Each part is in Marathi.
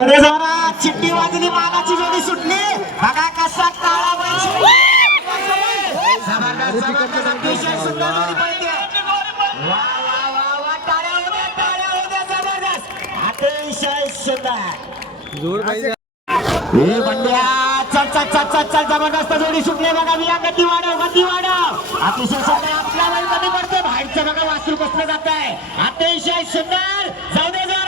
अरे जरा चिट्टी वाजली मानाची जोडी सुटली. बघा कसा काळा अतिशय सुंदर जोडी पळते. वा, वा, वा, वा, टाळ्या होऊ द्या, टाळ्या होऊ द्या, जबरदस्त. अतिशय सुंदर. जोड पाहिजे. हे बंड्या चल चल चल चल चल जबरदस्त जोडी सुटली. बघा मी गती वाढव गती वाढव. अतिशय सुंदर. आपला वेळ कमी पडते बाहेरचं बघा वासरू बसलं जात आहे अतिशय सुंदर. जाऊ दे जोरात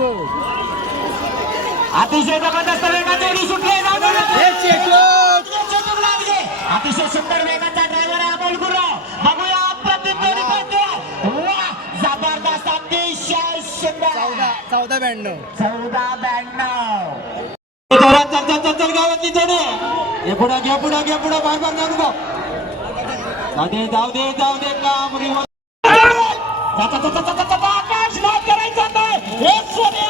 अतिशय जबरदस्त वेगात जोडी सुटली. अतिशय सुंदर वेगाचा ड्रायव्हर आहे अमोल गुरव बघूया अप्रतिम जोडी जबरदस्त अतिशय सुंदर. चौदा ब्याण्णव. चौदा ब्याण्णव. जोरात चल चल चल चल गावातली जोडी. हे पुढं जाऊ दे जाऊ दे जाऊ दे काम आकाश नाद करायचा नाही. हे सोन्या!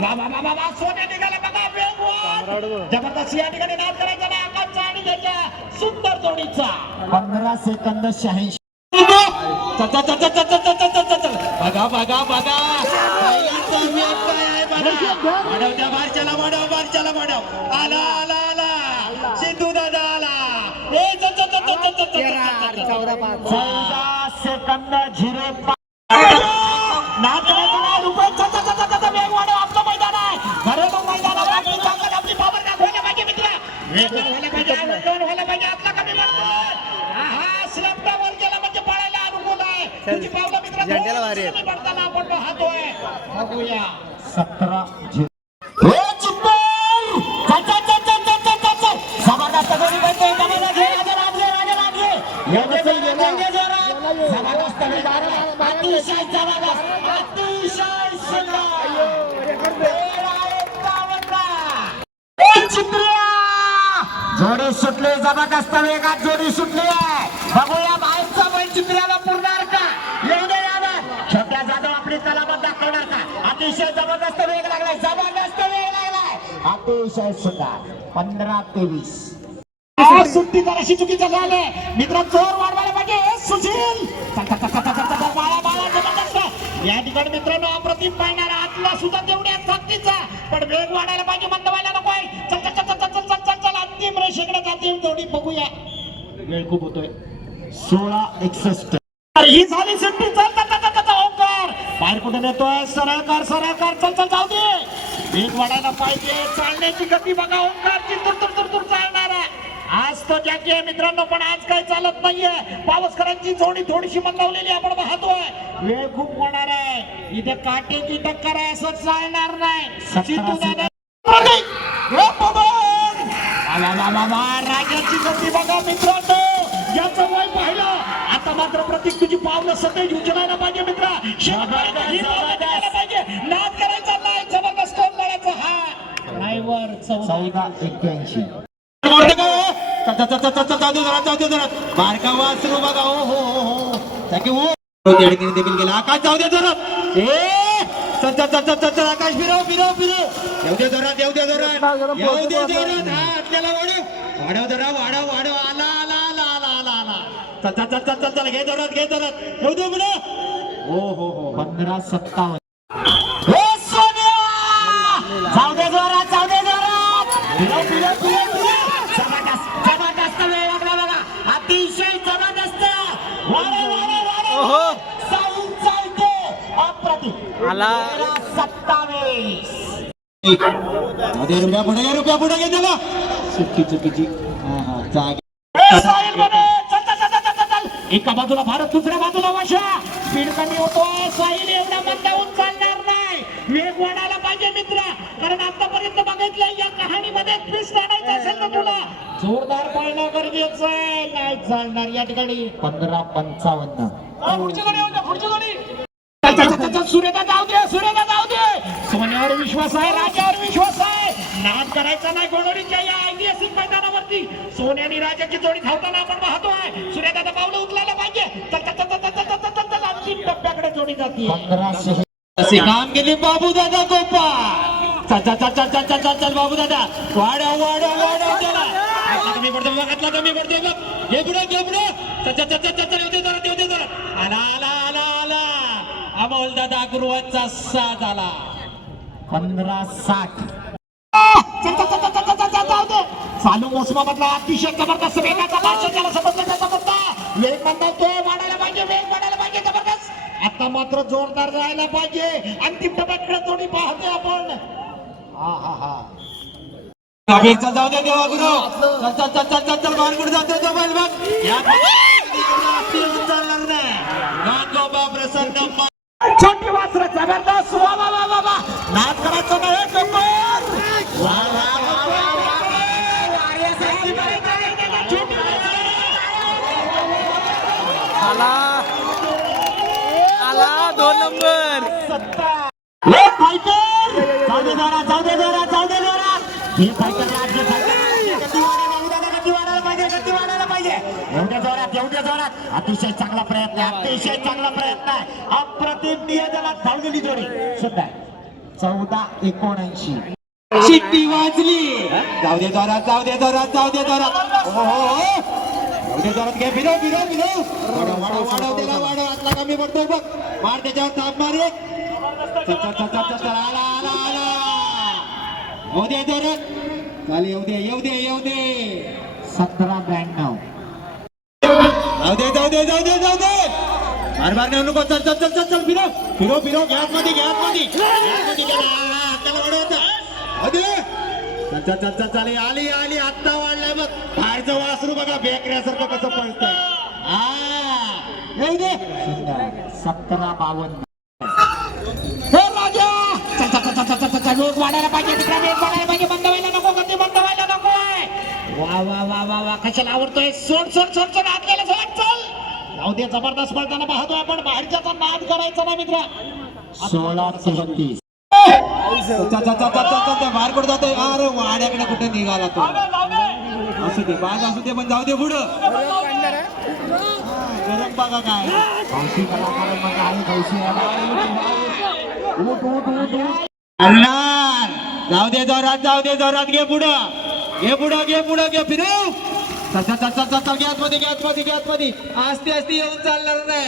वा वा वा वा सोने निघाले बघा वेगवान जबरदस्त या ठिकाणी नाद करायचा नाही आणि त्याच्या सुंदर जोडीचा पंधरा सेकंद शहाऐंशी बघा बघा बघा वाढवत्या बारच्याला वाढव बारच्याला वाढव आला आला आला सिद्धू दादा आला चौदा सेकंद झिरो नाद करायचं नाही, रुपये आपलं मैदान आहे घरेलू मैदानात आपली ताकद आपली पावर दाखवायला पाहिजे मित्र व्हायला पाहिजे आनंद व्हायला पाहिजे आपला कमी पडतोय हा स्लॅबला वर गेला म्हणजे पळायला अनुकूल आहे तुझी पावलं मित्र झेंड्याला भारी आहे. कमी पडताना आपण पाहतोय बघूया सतरा सुटली जबरदस्त वेगात जोडी सुटली आहे. बघूया बाहेरचा बैल चित्र्याला पुरणार का येऊ यावर. छोट्या जाधव आपली तलाबात दाखवणार का? अतिशय जबरदस्त वेग लागलाय जबरदस्त वेग लागलाय. अतिशय सुंदर. पंधरा तेवीस आज सुट्टी जराशी चुकीचं झालंय. मित्र जोर वाढवायला पाहिजे. सुशील! बाळा, बाळा, जबरदस्त. या ठिकाणी मित्रांनो अप्रतिम पाहणार आतला सुद्धा तेवढ्या सक्तीचा पण वेग वाढायला पाहिजे मंद व्हायला नकोय. अंतिम रेषेकडे जातील थोडी बघूया वेळ खूप होतोय. सोळा एकसष्ट. ही झाली सुट्टी चल चल चल चल, चल ओंकार. बाहेर कुठे नेतोय सरळ कर सरळ कर. चल चल जाऊ दे. वेग वाढायला पाहिजे. चालण्याची गती बघा ओंकारची तुर तुर तुर तुर चालणार आहे. आज तो जॅकी आहे मित्रांनो पण आज काही चालत नाहीये. पावसकरांची जोडी थोडीशी मंदावलेली आपण पाहतोय. वेळ खूप होणार आहे. इथे काटेची टक्कर आहे असं चालणार नाही. सिद्धू दादा. राजाची गती बघा मित्रांनो याचं वय पाहिलं आता मात्र प्रतीक तुझी पावलं सतेज उचलायला पाहिजे मित्रा ही पाहिजे नाद करायचा नाही जबरदस्त कोण लढायचा हा ड्रायव्हर चौदा एक्क्याऐंशी बारका वासरू बघा हो हो हो हो हो देखील गेला आकाश जाऊ दे जोरात ए चल चल चल चल चल चल आकाश फिरव फिरव फिरव येऊ दे जोरात येऊ दे जोरात येऊ दे जोरात हा आपल्याला वाढव वाढव जरा वाढव वाढव आला आला आला आला आला आला चल चल चल चल चल चल घे जोरात घे जोरात येऊ दे पुढे हो हो हो पंधरा सत्तावन्न आला. मध्ये रुपया पुढे घे रुपया पुढे घे त्याला. चुकी चुकीची हा हा जागे. एका बाजूला भारत दुसऱ्या बाजूला वशा. स्पीड कमी होतोय साहिल एवढा मंदावून चालणार नाही. वेग वाढायला पाहिजे मित्र. कारण आतापर्यंत बघितलं या कहाणीमध्ये ट्विस्ट आणायचं असेल तर तुला. जोरदार पळणं गरजेचं आहे. नाही चालणार या ठिकाणी. पंधरा पंचावन्न. पुढची गाडी द्या, पुढची गाडी. सुरेदा जाऊ दे सुरेदा जाऊ दे सोन्यावर विश्वास आहे राजावर विश्वास आहे नाद करायचा नाही गोडोडीच्या या ऐतिहासिक मैदानावरती सोन्या राजाची जोडी धावताना आपण पाहतो आहे सुरेदाचा पावलं उचलायला पाहिजे अंतिम टप्प्याकडे जोडी जाते असे काम केले बाबू दादा गोपाल चल चल चल चल चल चल चल बाबू दादा वाढव वाढव वाढव त्याला कमी पडतो बघातला कमी पडतो बघ हे पुढे घे पुढे चल चल चल चल चल येऊ दे जरा येऊ दे जरा आला आला आला आला अमोल दादा गुरुवांचा साथ आला. पंधरा साठ. चालू मोसमामधला अतिशय जबरदस्त वेगाचा भाषण त्याला समजलं त्याचा मुद्दा वेग मंदावतो वाढायला पाहिजे वेग वाढायला पाहिजे जबरदस्त. आता मात्र जोरदार राहायला पाहिजे. अंतिम टप्प्याकडे जोडी पाहते आपण. हा हा हा. जाऊ दे देवा गुरु. चल चल चल चल चल चल बाहेर कुठे जातो तो बैल बघ. या चालणार नाही नागोबा प्रसन्न मा- छोटी वासर जबरदस्त. वा वा वा वा वा. नाच करायचं नाही टोकर वा वा वा वा. आला. आला दोन नंबर. हे फायटर जाऊ दे जरा जाऊ दे जरा जाऊ दे जरा हे फायटर फायटर वाढायला पाहिजे जोरात एवढ्या जोरात. अतिशय चांगला प्रयत्न आहे अतिशय चांगला प्रयत्न आहे. अप्रतिम नियोजनात धावलेली जोडी. सुद्धा चौदा एकोणऐंशी. शिट्टी वाजली. जाऊ दे जोरात जाऊ दे जोरात जाऊ दे जोरात. हो हो हो. जाऊ दे जोरात. घे वाढव त्याला आतला कमी पडतो बघ. मार त्याच्यावर मार. एक आला आला आला. हो दे जोरात. येऊ दे येऊ दे येऊ दे. सतरा ब्याण्णव. जाऊ दे जाऊ दे जाऊ दे जाऊ दे मार मार नेऊ नको चल चल चल चल चल फिरो फिरो फिरो गॅपमध्ये गॅपमध्ये चल चल चल चल चाल आली आली आत्ता वाढलाय बघ बाहेरचं वासरू बघा बेकऱ्यासारखं कसं पळतंय हा येऊ दे सतरा बावन्न हे राजा चल, चल, चल, चल, चल, चल, चल, वाढायला पाहिजे तिकडे वेग वाढायला पाहिजे बंद व्हायला नको गती बंद व्हायला नको वा वा वा वा वा. कशाला आवडतोय? सोड सोड सोड सोड. आतल्याला सोड चल जाऊ दे जबरदस्त पळताना पाहतोय आपण. बाहेरच्याचा नाद करायचा ना मित्र. सोळा चल बाहेर कुठं जातोय? अरे वाड्याकडे कुठे निघाला तो? असू दे बाज असू दे पण जाऊ दे पुढं. गरम बघा काय. हौशी कलाकारांमध्ये आहे. जाऊ दे जोरात जाऊ दे जोरात. घे पुढं. घे पुढं घे पुढं घे फिरव चल चल चल चल चल चल गॅसमध्ये गॅसमध्ये गॅसमध्ये आस्ते आस्ते येऊन चालणार नाही.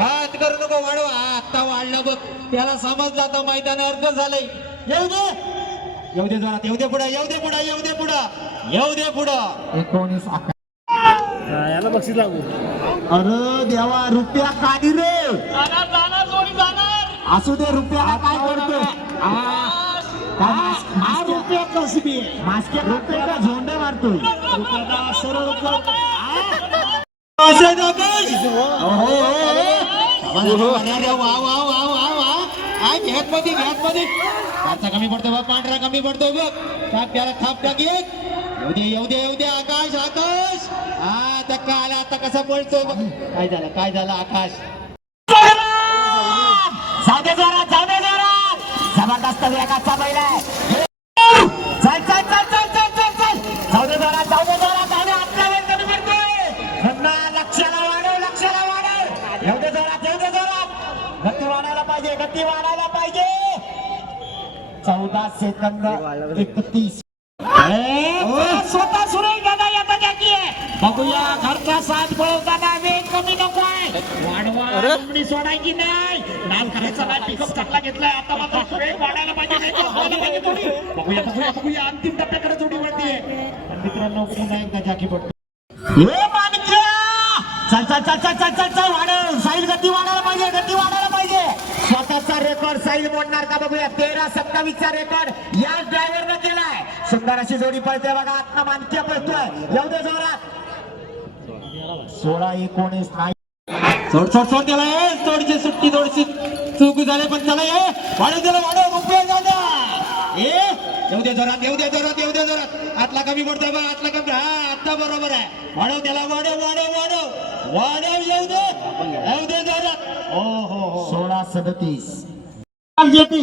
हात करू नको वाढवा. आत्ता वाढलं बघ. त्याला समजलं आता मैदान अर्ध झालंय. येऊ दे. येऊ दे जोरात येऊ दे पुढं येऊ दे पुढं येऊ दे पुढं. येऊ दे पुढं. एकोणीस याला बक्षीस लागू. अरे देवा रुपया काढी रे? असू दे रुपयाला काय हा. रुपया कसबी मास्के झोंडे मारतोय. हो, हो, हो. अरे वा वा वा वा वा. घ्यात मध्ये मध्ये कमी पडतो बघ पांढरा कमी पडतो बघ. थाप त्याला थाप टाक एक येऊ दे येऊ दे येऊ दे आकाश आकाश. हा आता का आला आता कसा बघ. काय झालं काय झालं आकाश? जाऊ दे जरा जाऊ दे जरा. जबरदस्त बैल आहे. चल चल चल चल चल चल चल. जाऊ दे जरा जाऊ दे जरा जाऊ दे आपल्या वेळ कमी पडतोय. पुन्हा लक्षाला वाढव लक्षाला वाढव. येऊ दे जरा येऊ दे जरा गती वाढायला पाहिजे गती वाढायला पाहिजे. चौदा सेकंद एकतीस. स्वतः सुरेश दादा बघूया घरचा साथ पळवताना वेग कमी नको. आहे सोडायची नाही. नाम करायचा नाही पिकअप चांगला घेतलाय. आता मात्र वेळ वाढायला पाहिजे वेग वाढायला पाहिजे थोडी. बघूया बघूया बघूया. अंतिम टप्प्याकडे जोडी वळतीये मित्रांनो पुन्हा एकदा जाकी पडतो. चल चल चल चल चल चल चल वाढव. साईल गती वाढायला पाहिजे गती वाढायला पाहिजे. स्वतःचा रेकॉर्ड साईल मोडणार का बघूया. तेरा सत्तावीसचा रेकॉर्ड या ड्रायव्हरनं केलाय. सुंदर अशी जोडी पळते बघा. आत्मा मानक्या पळतोय. येऊ दे जोरात. सोळा एकोणीस नाही. सोड सोड सोड त्याला थोडीशी सुट्टी थोडीशी चूक झाली पण त्याला ए वाढव त्याला वाढव उपयोग झाला. ए येऊ दे जोरात येऊ दे जोरात येऊ दे जोरात. आतला कमी पडतोय बा आतला कमी. हा आता बरोबर आहे. वाढव त्याला वाढव वाढव वाढव. वाढव येऊ दे. येऊ दे जोरात. हो हो हो. सोळा सदतीस. जेपी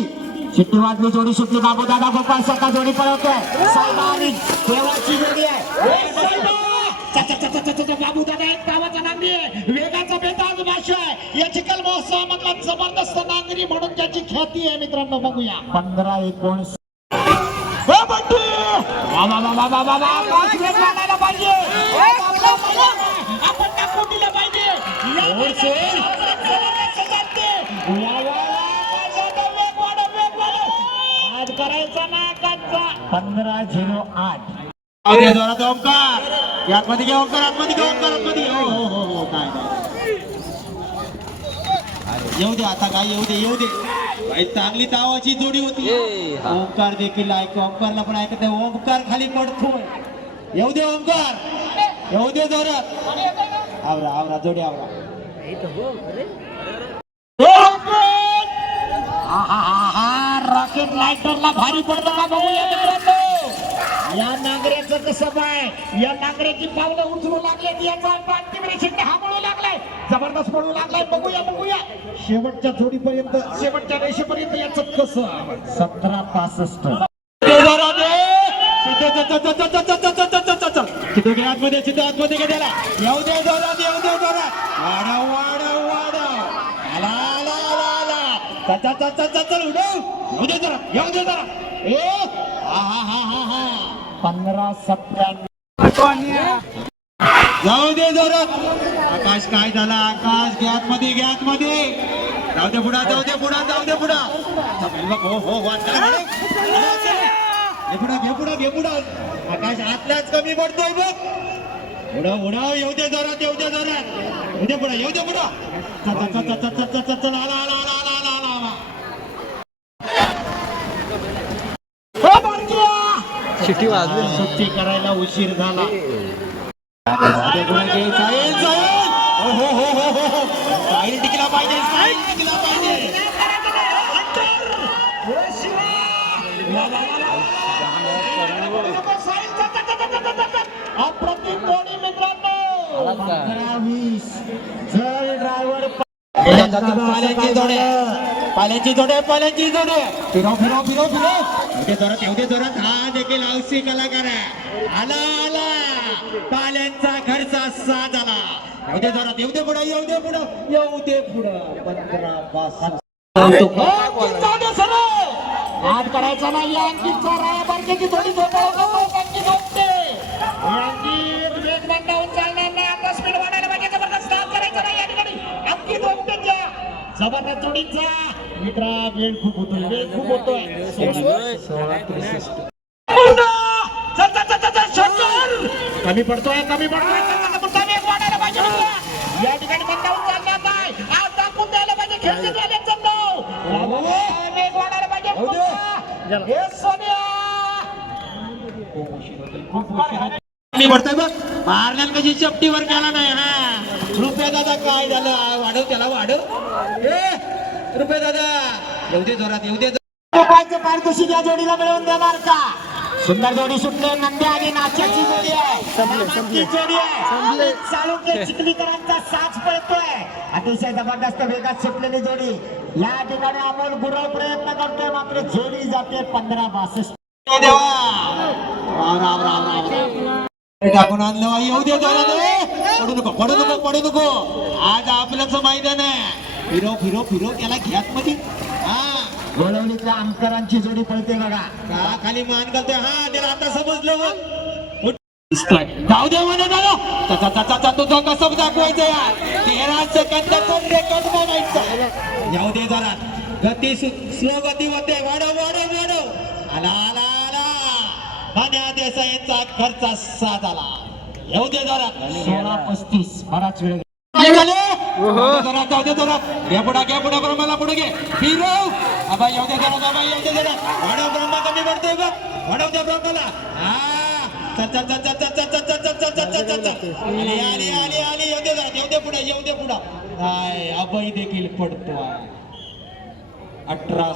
शिट्टी वाजली जोडी सुटली बाबू दादा गोपाळ सका जोडी पळवतोय. आणि देवाची जोडी आहे. बाबू दादा एक गावाचा वेगाचा बेताज भाषा आहे या चिखल महोत्सवामधला जबरदस्त नांगरी म्हणून त्याची ख्याती आहे मित्रांनो बघूया पंधरा एकोणीस आपण टाकून दिलं पाहिजे करायचा ना पंधरा झिरो आठ ओंकार. आतमध्ये घे ओंकार आतमध्ये घे ओंकार आतमध्ये. हो हो हो हो काय येऊ दे आता काय येऊ दे येऊ दे काही चांगली तावाची जोडी होती ओंकार देखील ऐक ओंकारला पण ऐकत नाही ओंकार खाली पडतोय येऊ दे ओंकार येऊ दे जोरात आवरा आवरा जोडी आवरा रॉकेट लायटरला भारी पडतो का बघूया मित्रांनो या नांगऱ्याचं कसं पाय या नांगऱ्याची पावलं उचलू लागलेत याचा अंतिम शिंदे हा पळू लागलाय जबरदस्त पळू लागलाय बघूया बघूया शेवटच्या जोडीपर्यंत शेवटच्या रेषेपर्यंत याचं कसं सतरा पासष्ट किती आतमध्ये सिद्ध आतमध्ये गेलेला येऊ दे जोरात येऊ दे जोरात वाडा वाडा वाडा आला आला आला आला चल चल उडव येऊ दे जरा येऊ दे जरा ए हा हा हा हा पंधरा सत्त्याण्णव. जाऊ दे जोरात आकाश काय झाला? आकाश गॅत मध्ये गॅत मध्ये जाऊ दे पुढा जाऊ दे पुढा जाऊ दे पुढा. हो हो पुढा घे पुढा घे पुढा. आकाश आतल्याच कमी पडतोय बघ. उडा उडा येऊ दे जोरात येऊ दे जोरात. येऊ दे पुढा येऊ दे पुढा. चला चला आला आला आला आला. शिटी वाजली सुट्टी करायला उशीर झाला. पुढे पुढे घे साहिल साहिल हो हो हो हो हो हो साहिल टिकला पाहिजे साहिल टिकला पाहिजे अप्रतिम जोडी मित्रांनो. पंधरा वीस. जर ड्रायव्हर पाल्याची जोडे पाल्याची जोडे पाल्याची जोडे फिरो फिरो फिरो फिरो. एवढे जोरात एवढे जोरात. हा देखील हौशी कलाकार आहे. आला आला. पाल्यांचा खर्चा सात आला एवढे जोरात एवढे पुढे एवढे पुढं एवढे पुढे. पंधरा पाच आज करायचा नाही आणखी चोरा आणखी वेळ खूप होतोय. वेळ खूप होतोय. कमी पडतोय कमी पडतोय. या बघ. कशी चपटीवर गेला नाही. रुपये दादा काय झालं? वाढव त्याला वाढव. ए रुपये दादा. येऊ दे जोरात येऊ दे. रुपयाचे पारितोषिक या जोडीला मिळवून देणार का सुंदर जोडी सुटले नंद्या आणि नाच्याची जोडी आहे. जोडी आहे. चालुक्य चिखलीकरांचा साथ पळतोय. अतिशय जबरदस्त वेगात सुटलेली जोडी. या ठिकाणी अमोल गुरव प्रयत्न करतोय मात्र जोडी जाते पंधरा बासष्ट. देवा. राम राम राम. टाकून आणलं येऊ दे. पडू नको पडू नको पडू नको. आज आपल्याच मैदान आहे. फिरव फिरव फिरव त्याला घ्यात मध्ये. हा. गोलवलीतल्या आमकरांची जोडी पळते बघा. का खाली मान घालतोय. हा त्याला आता समजलं बघ. उठ. जाऊ दे म्हणे दादा. त्याचा त्याचा त्याचा तुझं कसं दाखवायचं यार? तेरा सेकंदाचं रेकॉर्ड बनायचं. जाऊ दे जरा. गती स्लो गती होते. वाढव वाढव वाढव. आला. मान्या देसाईंचा खर्च साथ आला येऊ दे जरा सोळा पस्तीस बराच वेळ जाऊ दे जोरात घे पुढा घे पुढा ब्रह्माला पुढे घे फिरव आबा येऊ दे येऊ दे वाढव ब्रह्मा कमी पडतोय बघ वाढव दे ब्रह्माला हा चल चल चल चल चल चल चल चल चल चल चल चल चल आली आली आली आली येऊ दे जोरात येऊ दे पुढे येऊ दे पुढं काय अभय देखील पडतो अठरा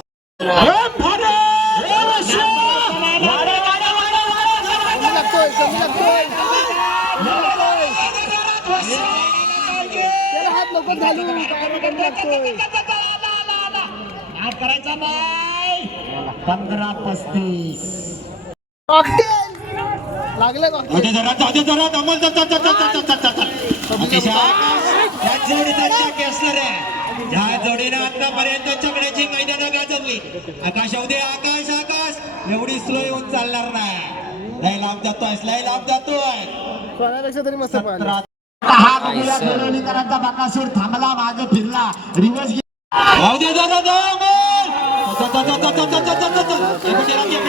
अतिशय आकाश या जोडीचा चक असणार आहे या जोडीनं आतापर्यंत चकड्याची मैदानं गाजवली. आकाश दे आकाश आकाश. एवढी स्लो येऊन चालणार नाही. लय लांब जातोय लय लांब जातोय. सोन्यापेक्षा तरी मस्त बाकासूर थांबला मागे फिरला रिवर्स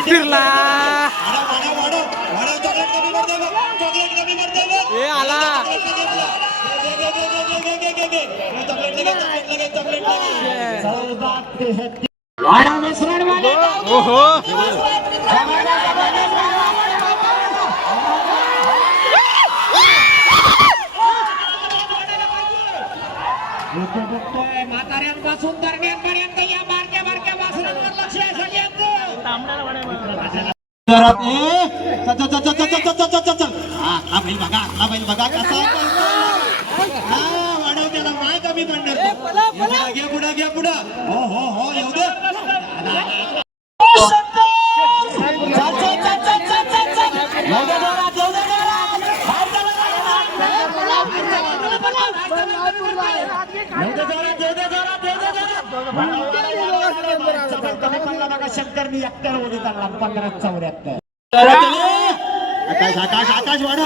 फिरला ओहो लोक बघतोय म्हाताऱ्यांपासून दरम्यानपर्यंत या बारक्या बारक्या वासनांवर लक्ष आहे सगळ्यांचं बघा आतला बघा कसा वाढव त्याला माय कमी पडणार घे पुढं घे हो हो येऊ दे शंकरनी एकट्याला उडी चालला पंधरा चौऱ्याहत्तर आकाश आकाश आकाश वाढा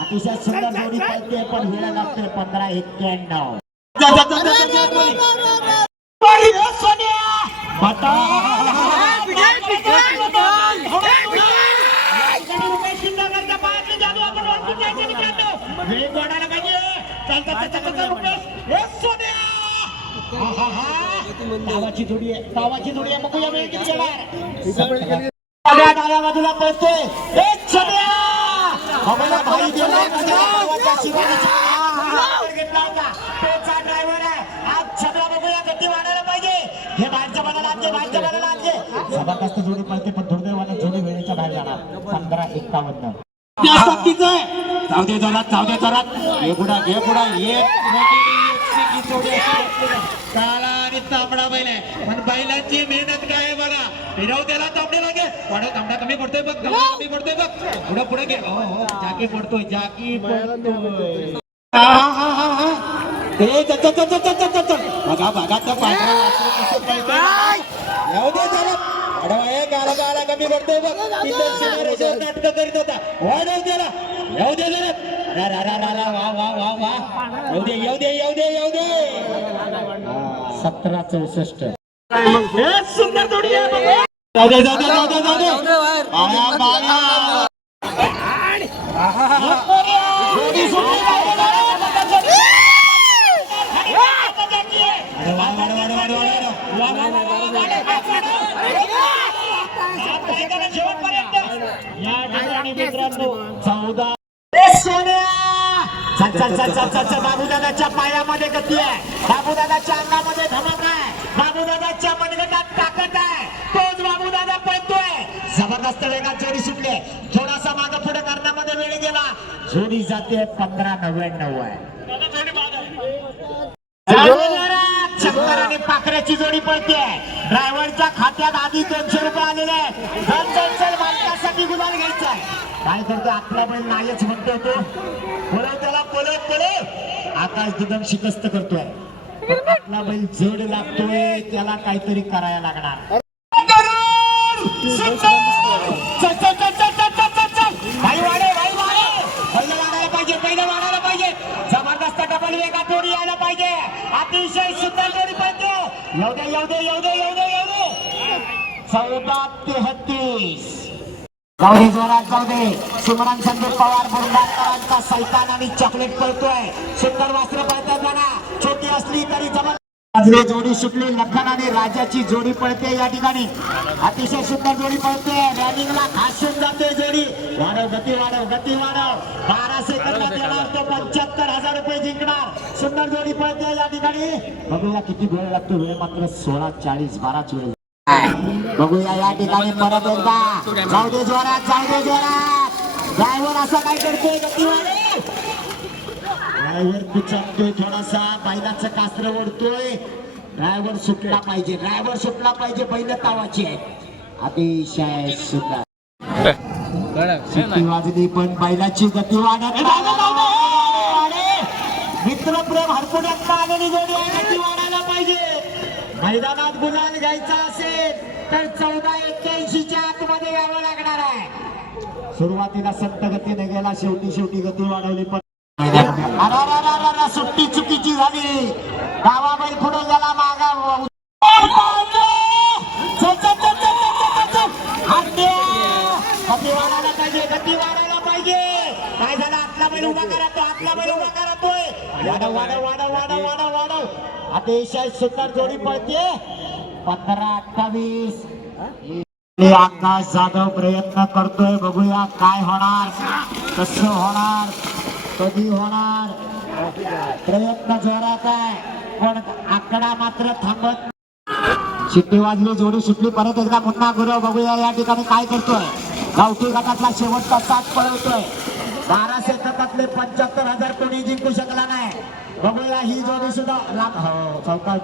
अतिशय सुंदर जोडी चालते पण वेळ लागते पंधरा एक्क्याण्णव जा, जा, जा, जा, जा, जा, आतमध्ये. गावाची जोडी आहे गावाची जोडी आहे. बघूया वेळ किती गेली डाव्या डाव्या बाजूला ए! आम्हाला भाई दिला गावाच्या शिवाजीचा. आहार घेतला होता. तोचा driver आहे. आज छड्या बघूया गती वाढायला पाहिजे. हे बाहेरच्या बाजूला आणते बाहेरच्या बाजूला आणते. जबरदस्त जोडी पळते पण दुर्दैवाने जोडी वेळेच्या बाहेर जाणार. पंधरा त्या जाऊ दे जरा जाऊ दे जरा. हे पुढा हे पुढा. काला आणि तांबडा बैल आहे. पण बैलांची मेहनत काय आहे बघा. फिरव त्याला तांबडे लागे. वाढव तांबडा कमी पडतोय बघ. गमा कमी पडतोय बघ. पुढे पुढे घे. हो हो. जाकी पडतोय जाकी पडतोय. हा हा बघा बघा तर पांढरा जाऊ दे जरा. गाला गाला कमी पडतोय बघ. तिथं सीमारेषेवर नाटकं करीत होता. वाढव त्याला. येऊ दे जरा. रा रा रा रा रा वा वा वा वा. येऊ दे येऊ दे येऊ दे येऊ दे. सतरा चौसष्ट. सुंदर जोडी दे जाऊ दे जाऊ दे जाऊ दे बाया बाया वाढव, वाढव, वाढव, वाढव, वाढव, वाढव. या ठिकाणी मित्रांनो चौदा. सोन्या! चल चल चल चल चल चल बाबूदादाच्या पायामध्ये गती आहे. बाबूदादाच्या अंगामध्ये धमक आहे. बाबूदादाच्या मनगटात ताकद आहे. तोच बाबूदादा पळतोय. जबरदस्त वेगात जोडी सुटली. थोडासा मागे पुढे करण्यामध्ये वेळ गेला. जोडी जाते पंधरा नव्याण्णव आहे. शंकर आणि पाखऱ्याची जोडी पडते ड्रायव्हरच्या खात्यात आधी दोनशे रुपये आलेले त्यासाठी गुलाल घ्यायचा आहे. काय करतो आपला बैल नाहीच म्हणतो तो. बोलव त्याला बोलव बोलव आकाश दुदम शिकस्त करतोय. आपला बैल जड लागतोय त्याला काहीतरी करायला लागणार. पाहिजे चौदा तेहतीस. जाऊ दे जोरात जाऊ दे. सिमरन संदीप पवार बुरदारकरांचा सैतान आणि चॉकलेट पळतोय. सुंदर वस्त्र पळतात बघा छोटी असली तरी जबर आजली जोडी सुटली. लखन आणि राजाची जोडी पळते या ठिकाणी. अतिशय सुंदर जोडी पळते. रॅनिंगला खासून जाते जोडी. वाढव गती वाढव गती वाढव. बारा सेकंदात येणार तो पंच्याहत्तर हजार रुपये जिंकणार. सुंदर जोडी पळते या ठिकाणी. बघूया किती वेळ लागतो. वेळ मात्र सोळा चाळीस बाराच वेळ बघूया या ठिकाणी परत एकदा. जाऊ दे जोरात जाऊ दे जोरात. ड्रायव्हर असं काय करतोय ड्रायव्हर कुचकतोय थोडासा. बैलाचं कास्त्र ओढतोय. ड्रायव्हर सुटला पाहिजे. ड्रायव्हर सुटला पाहिजे. बैल तावाची आहे अतिशय सुटला शिट्टी वाजली पण बैलाची गती वाढत मित्रप्रेम हरपुण्यात आलेली जोडी आहे. गती वाढायला पाहिजे. मैदानात गुलाल घ्यायचा असेल तर चौदा एक्क्याऐंशीच्या आतमध्ये यावं लागणार आहे. सुरुवातीला संत गतीने गेला शेवटी शेवटी गती वाढवली पण सुट्टी चुकीची झाली. गावाबाई पुढे गेला मागा. गती वाढायला पाहिजे गती वाढायला पाहिजे. काय झालं? आतला बैल उभा करा तो आतला बैल उभा करा तो. वाढव वाढव वाढव वाढव वाढव वाढव अतिशय सुंदर जोडी पळते पंधरा अठ्ठावीस. आकाश जाधव प्रयत्न करतोय. बघूया काय होणार. कसं होणार? कधी होणार? प्रयत्न जोरात आहे. पण आकडा मात्र थांबत शिट्टी वाजली जोडी सुटली. परत एकदा पुन्हा गुरु बघूया या ठिकाणी काय करतोय. गावठी गटातला शेवटचा साथ पळवतोय बारा शतकातले पंच्याहत्तर हजार कोणी जिंकू शकला नाही. बघूया ही जोडी सुद्धा लाभ हो चौका